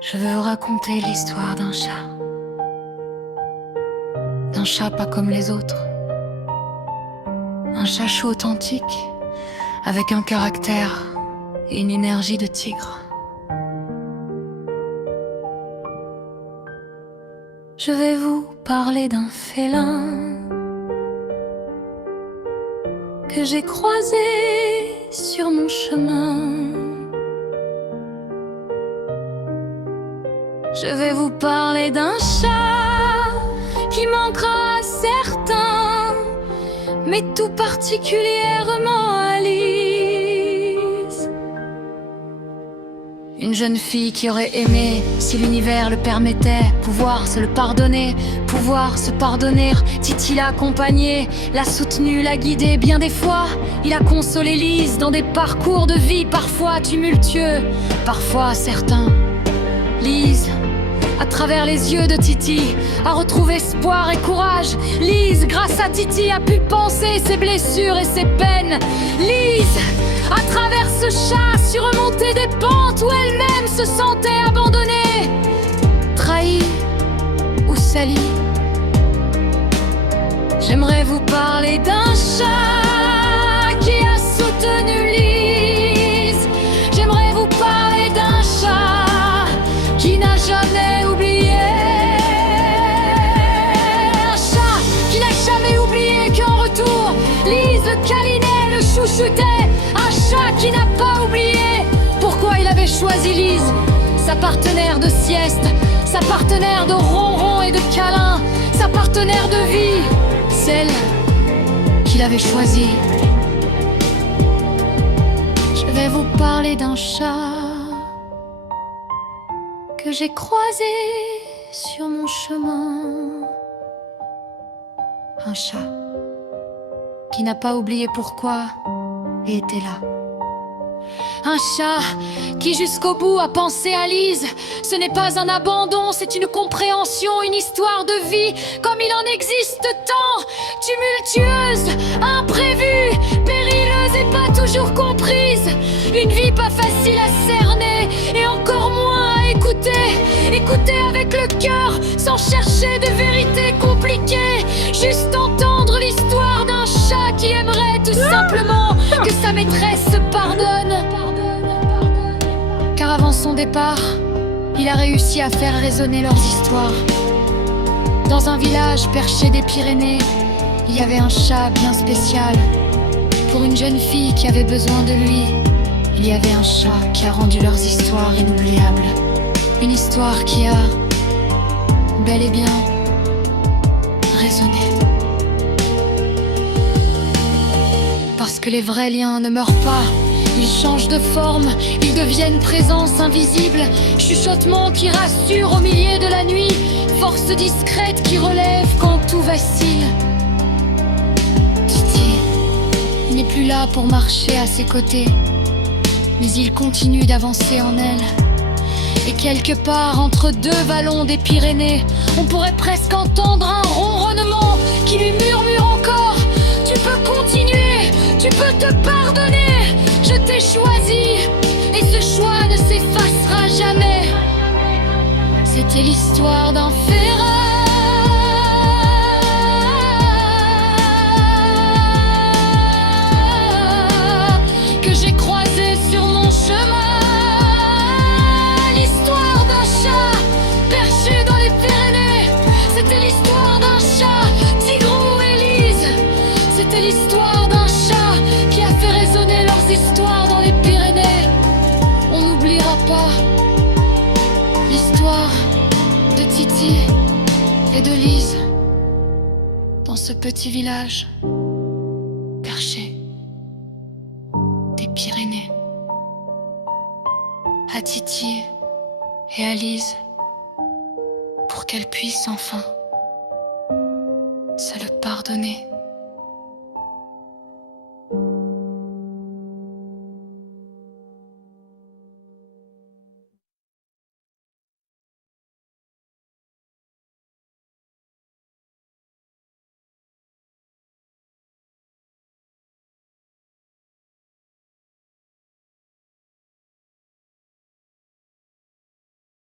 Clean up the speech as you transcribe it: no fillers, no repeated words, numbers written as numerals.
Je veux vous raconter l'histoire d'un chat. D'un chat pas comme les autres. Un chat chou authentique, avec un caractère et une énergie de tigre. Je vais vous parler d'un félin que j'ai croisé sur mon chemin. Je vais vous parler d'un chat qui manquera à certains, mais tout particulièrement à Lise. Une jeune fille qui aurait aimé, si l'univers le permettait, pouvoir se le pardonner, pouvoir se pardonner. Titi l'a accompagnée, l'a soutenue, l'a guidée. Bien des fois, il a consolé Lise dans des parcours de vie parfois tumultueux, parfois certains. Lise, à travers les yeux de Titi, a retrouvé espoir et courage. Lise, grâce à Titi, a pu penser ses blessures et ses peines. Lise, à travers ce chat, surmonter des pentes où elle-même se sentait abandonnée, trahie ou salie. J'aimerais vous parler d'un chat qui a soutenu Lise. J'aimerais vous parler d'un chat qui n'a jamais oublié. Un chat qui n'a jamais oublié qu'en retour, Lise le câlinait, le chouchoutait. Un chat qui n'a pas oublié pourquoi il avait choisi Lise, sa partenaire de sieste, sa partenaire de ronron et de câlin, sa partenaire de vie, celle qu'il avait choisie. Je vais vous parler d'un chat que j'ai croisé sur mon chemin. Un chat qui n'a pas oublié pourquoi et était là. Un chat qui jusqu'au bout a pensé à Lise. Ce n'est pas un abandon, c'est une compréhension, une histoire de vie comme il en existe tant, tumultueuse, imprévue, périleuse et pas toujours comprise. Une vie pas facile à cerner et encore moins à écouter. Écouter avec le cœur sans chercher de vérité compliquée. Juste entendre l'histoire d'un chat qui aimerait tout simplement que sa maîtresse se pardonne. Car avant son départ, il a réussi à faire résonner leurs histoires. Dans un village perché des Pyrénées, il y avait un chat bien spécial. Pour une jeune fille qui avait besoin de lui, il y avait un chat qui a rendu leurs histoires inoubliables. Une histoire qui a bel et bien résonné. Parce que les vrais liens ne meurent pas, ils changent de forme, ils deviennent présence invisible. Chuchotement qui rassure au milieu de la nuit, force discrète qui relève quand tout vacille. Titi, il n'est plus là pour marcher à ses côtés, mais il continue d'avancer en elle. Et quelque part entre deux vallons des Pyrénées, on pourrait presque entendre un ronronnement qui lui murmure encore: tu peux continuer, tu peux te pardonner, je t'ai choisi et ce choix ne s'effacera jamais. C'était l'histoire d'un férin que j'ai croisé sur mon chemin. L'histoire d'un chat perché dans les Pyrénées. C'était l'histoire d'un chat, Tigrou et Lise. C'était l'histoire d'un chat qui a fait résonner leurs histoires dans les Pyrénées. On n'oubliera pas l'histoire de Titi et de Lise dans ce petit village perché des Pyrénées. À Titi et à Lise, pour qu'elle puisse enfin se le pardonner.